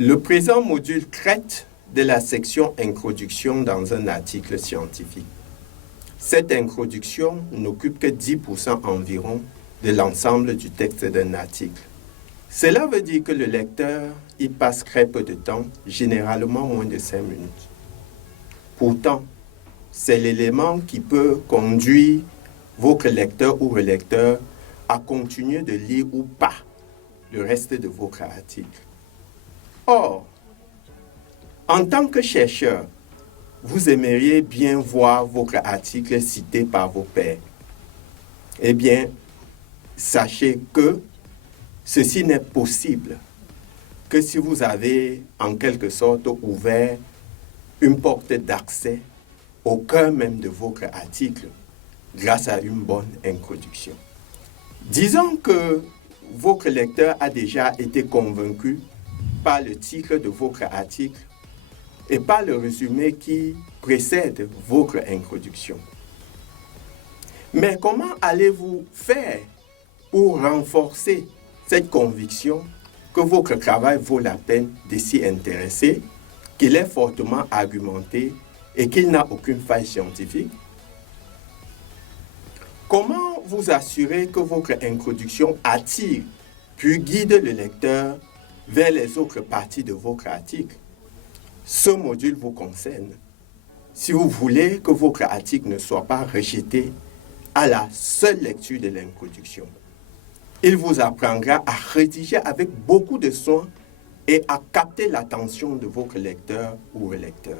Le présent module traite de la section Introduction dans un article scientifique. Cette introduction n'occupe que 10% environ de l'ensemble du texte d'un article. Cela veut dire que le lecteur y passe très peu de temps, généralement moins de 5 minutes. Pourtant, c'est l'élément qui peut conduire votre lecteur ou relecteur à continuer de lire ou pas le reste de votre article. Or, en tant que chercheur, vous aimeriez bien voir votre article cité par vos pairs. Eh bien, sachez que ceci n'est possible que si vous avez en quelque sorte ouvert une porte d'accès au cœur même de votre article grâce à une bonne introduction. Disons que votre lecteur a déjà été convaincu par le titre de votre article et par le résumé qui précède votre introduction. Mais comment allez-vous faire pour renforcer cette conviction que votre travail vaut la peine de s'y intéresser, qu'il est fortement argumenté et qu'il n'a aucune faille scientifique? Comment vous assurer que votre introduction attire puis guide le lecteur vers les autres parties de votre article? Ce module vous concerne. Si vous voulez que votre article ne soit pas rejeté à la seule lecture de l'introduction, il vous apprendra à rédiger avec beaucoup de soin et à capter l'attention de votre lecteur ou relecteur.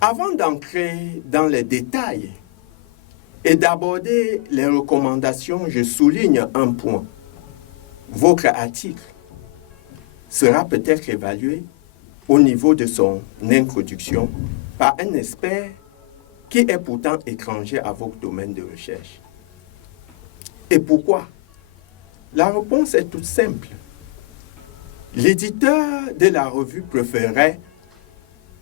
Avant d'entrer dans les détails et d'aborder les recommandations, je souligne un point. Votre article sera peut-être évalué au niveau de son introduction par un expert qui est pourtant étranger à votre domaine de recherche. Et pourquoi? La réponse est toute simple. L'éditeur de la revue préférerait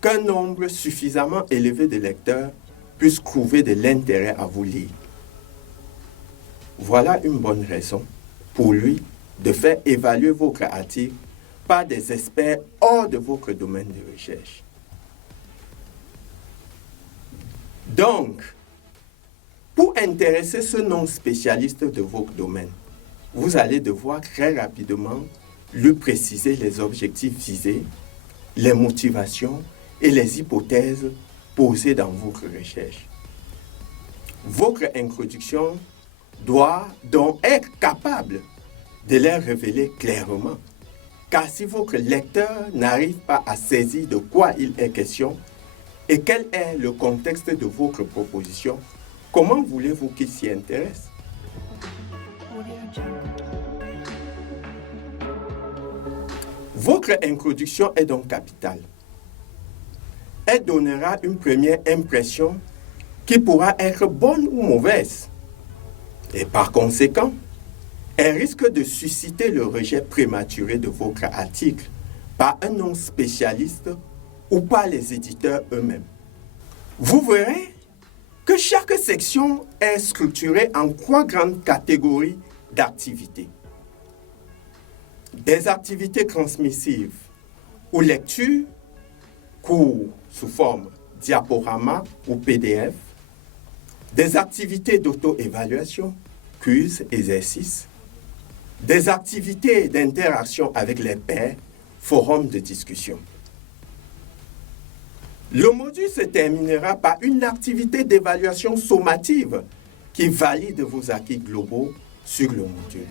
qu'un nombre suffisamment élevé de lecteurs puisse trouver de l'intérêt à vous lire. Voilà une bonne raison pour lui de faire évaluer votre article par des experts hors de votre domaine de recherche. Donc, pour intéresser ce non-spécialiste de votre domaine, vous allez devoir très rapidement lui préciser les objectifs visés, les motivations et les hypothèses posées dans votre recherche. Votre introduction doit donc être capable de les révéler clairement, car si votre lecteur n'arrive pas à saisir de quoi il est question et quel est le contexte de votre proposition, comment voulez-vous qu'il s'y intéresse? Votre introduction est donc capitale. Elle donnera une première impression qui pourra être bonne ou mauvaise. Et par conséquent, elle risque de susciter le rejet prématuré de votre article par un non-spécialiste ou par les éditeurs eux-mêmes. Vous verrez que chaque section est structurée en 3 grandes catégories d'activités. Des activités transmissives ou lecture, cours sous forme diaporama ou PDF, des activités d'auto-évaluation, quiz, exercices, des activités d'interaction avec les pairs, forums de discussion. Le module se terminera par une activité d'évaluation sommative qui valide vos acquis globaux sur le module.